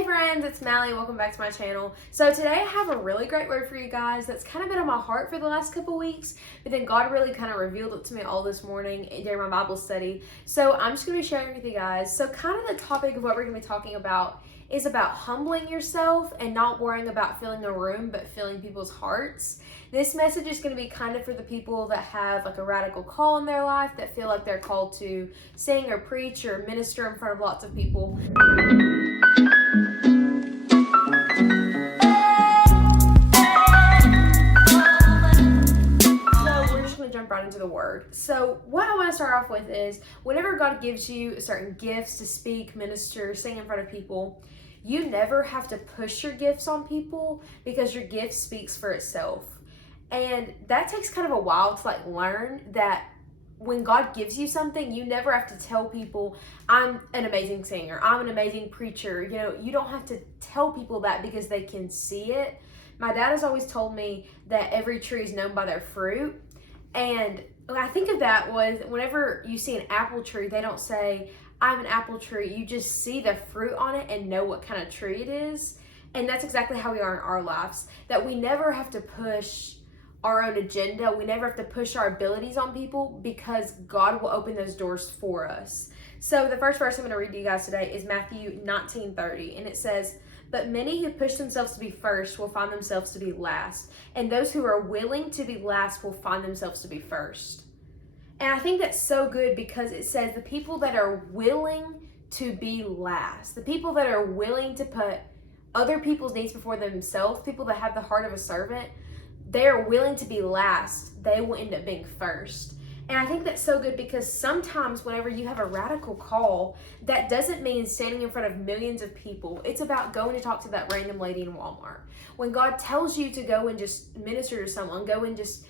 Hey friends, it's Mally. Welcome back to my channel. So today I have a really great word for you guys that's kind of been on my heart for the last couple weeks, but then God really kind of revealed it to me all this morning during my Bible study. So I'm just going to be sharing with you guys. So kind of the topic of what we're going to be talking about is about humbling yourself and not worrying about filling a room, but filling people's hearts. This message is going to be kind of for the people that have like a radical call in their life, that feel like they're called to sing or preach or minister in front of lots of people. Jump right into the word. So what I want to start off with is whenever God gives you certain gifts to speak, minister, sing in front of people, you never have to push your gifts on people because your gift speaks for itself. And that takes kind of a while to learn that when God gives you something, you never have to tell people, I'm an amazing singer, I'm an amazing preacher. You don't have to tell people that because they can see it. My dad has always told me that every tree is known by their fruit. And what I think of that was whenever you see an apple tree, they don't say, I'm an apple tree. You just see the fruit on it and know what kind of tree it is. And that's exactly how we are in our lives, that we never have to push our own agenda. We never have to push our abilities on people because God will open those doors for us. So the first verse I'm going to read to you guys today is Matthew 19:30, and it says, but many who push themselves to be first will find themselves to be last, and those who are willing to be last will find themselves to be first. And I think that's so good because it says the people that are willing to be last, the people that are willing to put other people's needs before themselves, people that have the heart of a servant, they are willing to be last, they will end up being first. And I think that's so good because sometimes whenever you have a radical call, that doesn't mean standing in front of millions of people. It's about going to talk to that random lady in Walmart. When God tells you to go and just minister to someone, go and just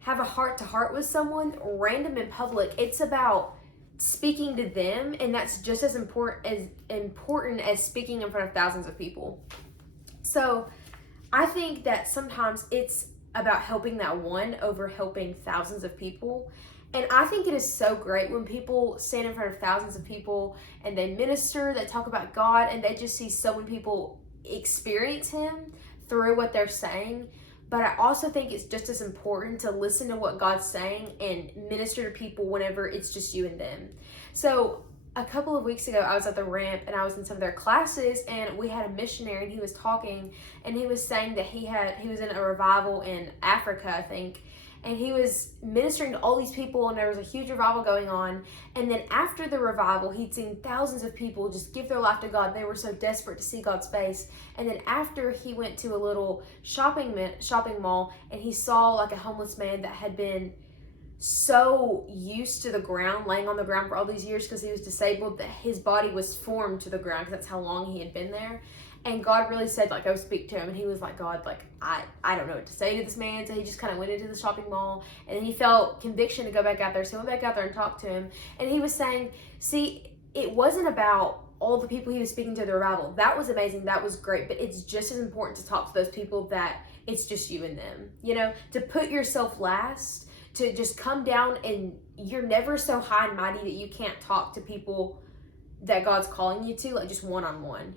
have a heart-to-heart with someone, random in public, it's about speaking to them, and that's just as important as speaking in front of thousands of people. So I think that sometimes it's about helping that one over helping thousands of people. And I think it is so great when people stand in front of thousands of people and they minister, they talk about God, and they just see so many people experience Him through what they're saying. But I also think it's just as important to listen to what God's saying and minister to people whenever it's just you and them. So a couple of weeks ago, I was at the ramp and I was in some of their classes, and we had a missionary and he was talking, and he was saying that he was in a revival in Africa, I think, and he was ministering to all these people, and there was a huge revival going on. And then after the revival, he'd seen thousands of people just give their life to God. They were so desperate to see God's face. And then after, he went to a little shopping mall, and he saw like a homeless man that had been so used to the ground, laying on the ground for all these years because he was disabled, that his body was formed to the ground because that's how long he had been there. And God really said, go speak to him. And he was like, God, I don't know what to say to this man. So he just kind of went into the shopping mall, and then he felt conviction to go back out there. So he went back out there and talked to him. And he was saying, see, it wasn't about all the people he was speaking to the revival. That was amazing. That was great. But it's just as important to talk to those people that it's just you and them, to put yourself last, to just come down, and you're never so high and mighty that you can't talk to people that God's calling you to, just one-on-one,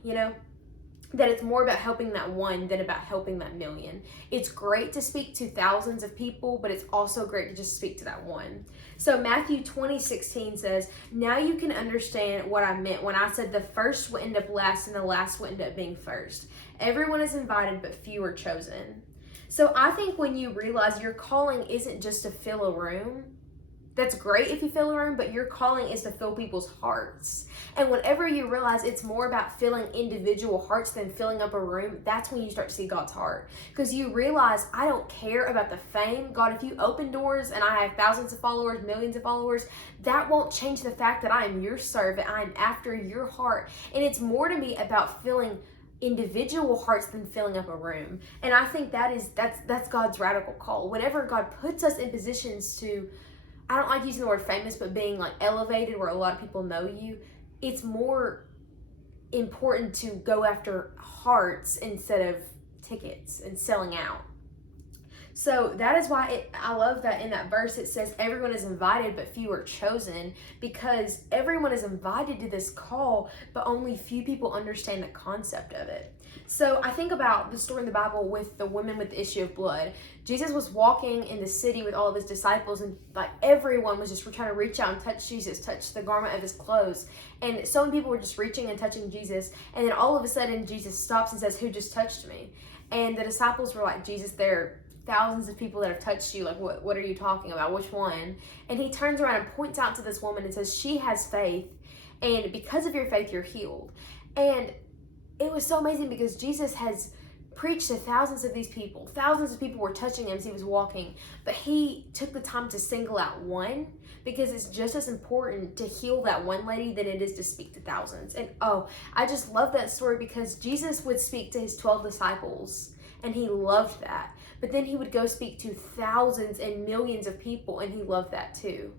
that it's more about helping that one than about helping that million. It's great to speak to thousands of people, but it's also great to just speak to that one. So Matthew 20:16 says, now you can understand what I meant when I said the first will end up last and the last will end up being first. Everyone is invited, but few are chosen. So I think when you realize your calling isn't just to fill a room, that's great if you fill a room, but your calling is to fill people's hearts. And whenever you realize it's more about filling individual hearts than filling up a room, that's when you start to see God's heart. Because you realize, I don't care about the fame. God, if you open doors and I have thousands of followers, millions of followers, that won't change the fact that I am your servant. I am after your heart. And it's more to me about filling individual hearts than filling up a room. And I think that's God's radical call. Whenever God puts us in positions to, I don't like using the word famous, but being elevated where a lot of people know you, it's more important to go after hearts instead of tickets and selling out. So that is why I love that in that verse it says everyone is invited but few are chosen, because everyone is invited to this call but only few people understand the concept of it. So I think about the story in the Bible with the woman with the issue of blood. Jesus was walking in the city with all of his disciples, and like everyone was just trying to reach out and touch Jesus, touch the garment of his clothes. And so many people were just reaching and touching Jesus. And then all of a sudden Jesus stops and says, "Who just touched me?" And the disciples were like, "Jesus, there are thousands of people that have touched you. Like, what are you talking about? Which one?" And he turns around and points out to this woman and says, "She has faith, and because of your faith, you're healed." And it was so amazing because Jesus has preached to thousands of these people. Thousands of people were touching him as he was walking, but he took the time to single out one, because it's just as important to heal that one lady than it is to speak to thousands. And I just love that story, because Jesus would speak to his 12 disciples and he loved that. But then he would go speak to thousands and millions of people, and he loved that too.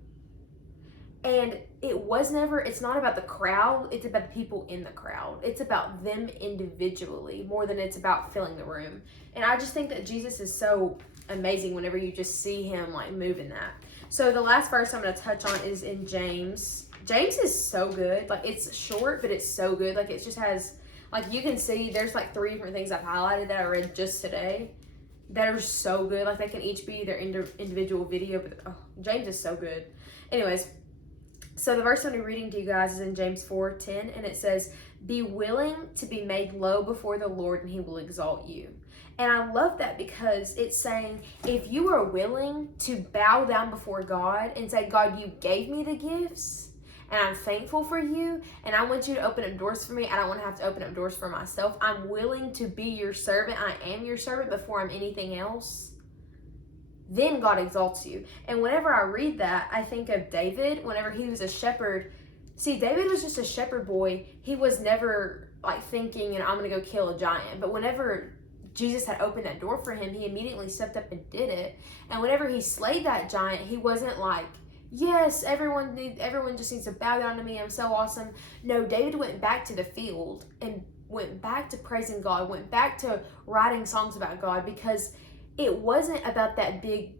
And it's not about the crowd, it's about the people in the crowd. It's about them individually more than it's about filling the room. And I just think that Jesus is so amazing whenever you just see him like move in that. So the last verse I'm going to touch on is in James. James is so good. Like, it's short, but it's so good. Like, it just has, like, you can see there's like 3 different things I've highlighted that I read just today that are so good. Like, they can each be their individual video, but James is so good. Anyways, so the verse I'm going to be reading to you guys is in James 4:10, and it says, "Be willing to be made low before the Lord, and he will exalt you." And I love that, because it's saying if you are willing to bow down before God and say, "God, you gave me the gifts, and I'm thankful for you, and I want you to open up doors for me. I don't want to have to open up doors for myself. I'm willing to be your servant. I am your servant before I'm anything else," then God exalts you. And whenever I read that, I think of David whenever he was a shepherd. See, David was just a shepherd boy. He was never like thinking, I'm going to go kill a giant. But whenever Jesus had opened that door for him, he immediately stepped up and did it. And whenever he slayed that giant, he wasn't like, "Yes, everyone just needs to bow down to me. I'm so awesome." No, David went back to the field and went back to praising God, went back to writing songs about God, because it wasn't about that big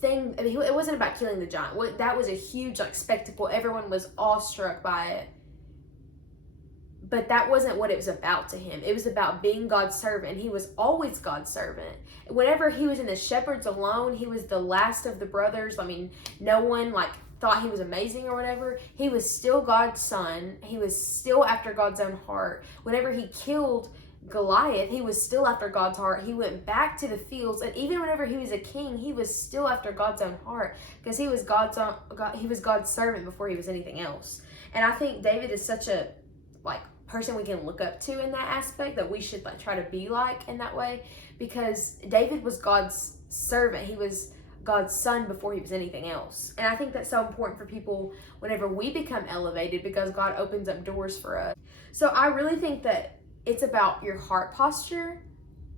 thing. I mean, it wasn't about killing the giant. That was a huge like spectacle. Everyone was awestruck by it. But that wasn't what it was about to him. It was about being God's servant. He was always God's servant. Whenever he was in the shepherds alone, he was the last of the brothers. I mean, no one like thought he was amazing or whatever. He was still God's son. He was still after God's own heart. Whenever he killed Goliath, he was still after God's heart. He went back to the fields, and even whenever he was a king, he was still after God's own heart, because he was God's servant before he was anything else. And I think David is such a like person we can look up to in that aspect, that we should like try to be like in that way, because David was God's servant. He was God's son before he was anything else. And I think that's so important for people whenever we become elevated, because God opens up doors for us. So I really think that it's about your heart posture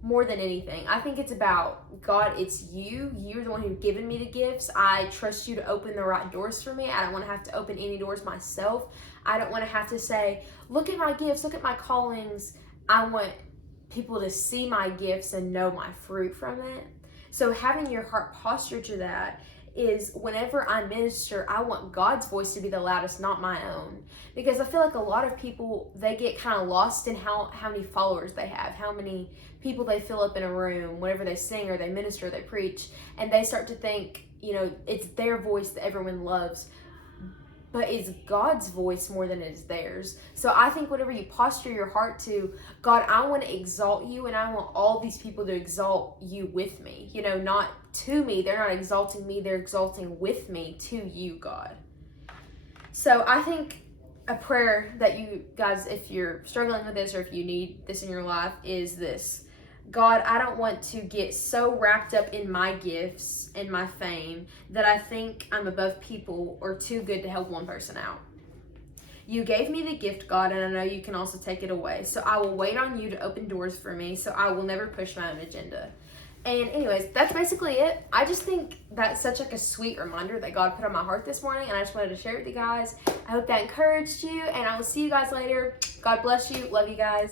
more than anything. I think it's about, God, it's you. You're the one who's given me the gifts. I trust you to open the right doors for me. I don't want to have to open any doors myself. I don't want to have to say, "Look at my gifts, look at my callings." I want people to see my gifts and know my fruit from it. So having your heart posture to that is, whenever I minister, I want God's voice to be the loudest, not my own. Because I feel like a lot of people, they get kind of lost in how many followers they have, how many people they fill up in a room whenever they sing or they minister or they preach, and they start to think, it's their voice that everyone loves. But it's God's voice more than it is theirs. So I think whenever you posture your heart to, "God, I want to exalt you, and I want all these people to exalt you with me." Not to me. They're not exalting me. They're exalting with me to you, God. So I think a prayer that you guys, if you're struggling with this or if you need this in your life, is this: "God, I don't want to get so wrapped up in my gifts and my fame that I think I'm above people or too good to help one person out. You gave me the gift, God, and I know you can also take it away. So I will wait on you to open doors for me, so I will never push my own agenda." And anyways, that's basically it. I just think that's such like a sweet reminder that God put on my heart this morning, and I just wanted to share it with you guys. I hope that encouraged you, and I will see you guys later. God bless you. Love you guys.